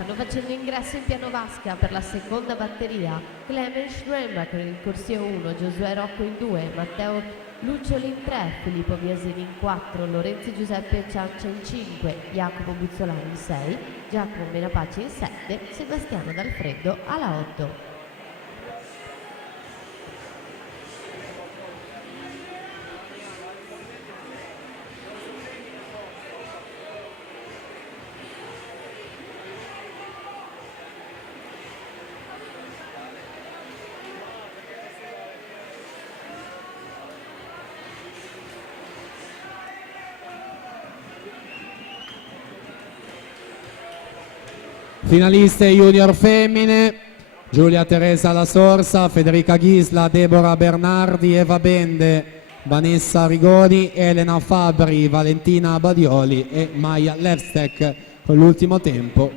Stanno facendo ingresso in piano vasca per la seconda batteria Clemens Schreembacher in corsia 1, Giosuè Rocco in 2, Matteo Luccioli in 3, Filippo Biasini in 4, Lorenzo Giuseppe Ciancia in 5, Jacopo Buzzolani in 6, Giacomo Menapaci in 7, Sebastiano D'Alfredo alla 8. Finaliste junior femmine: Giulia Teresa La Sorsa, Federica Ghisla, Deborah Bernardi, Eva Bende, Vanessa Rigoni, Elena Fabri, Valentina Badioli e Maya Levstek con l'ultimo tempo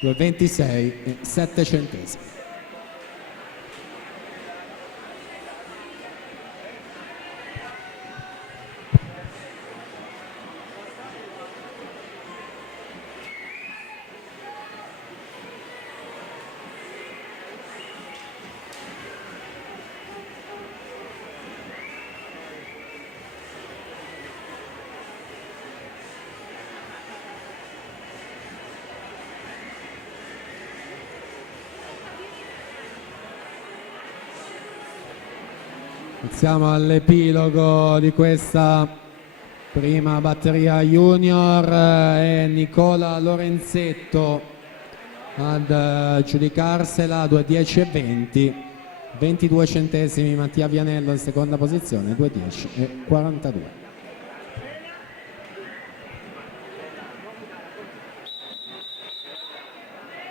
2:26,7. Siamo all'epilogo di questa prima batteria junior e Nicola Lorenzetto ad giudicarsela 2:10,20, 22 centesimi Mattia Vianello in seconda posizione, 2:10,42.